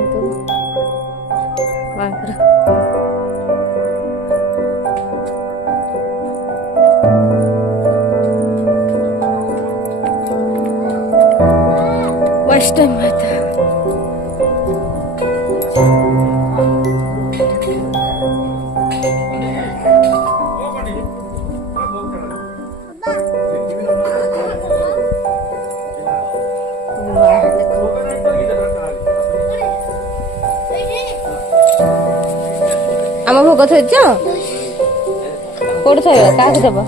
କିନ୍ତୁ ମାଙ୍କର वैष्णव माता आम भोग थोच कौट थोब क्या दब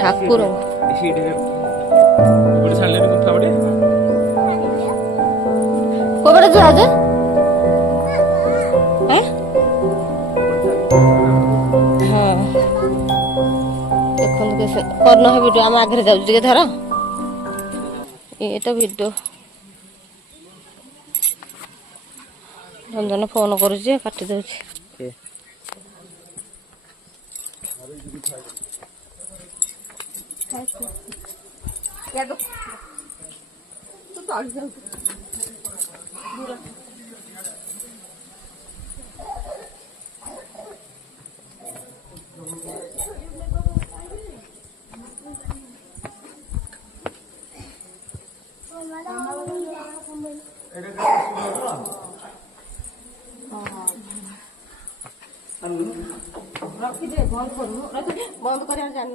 ठाकुर कबड़ जहाज हाँ देखो कैसे करना है वीडियो आम आगे जाऊँ धर ये तो वीडियो रंजन फोन करुचे काटी दौची रखी दे बंद कर जान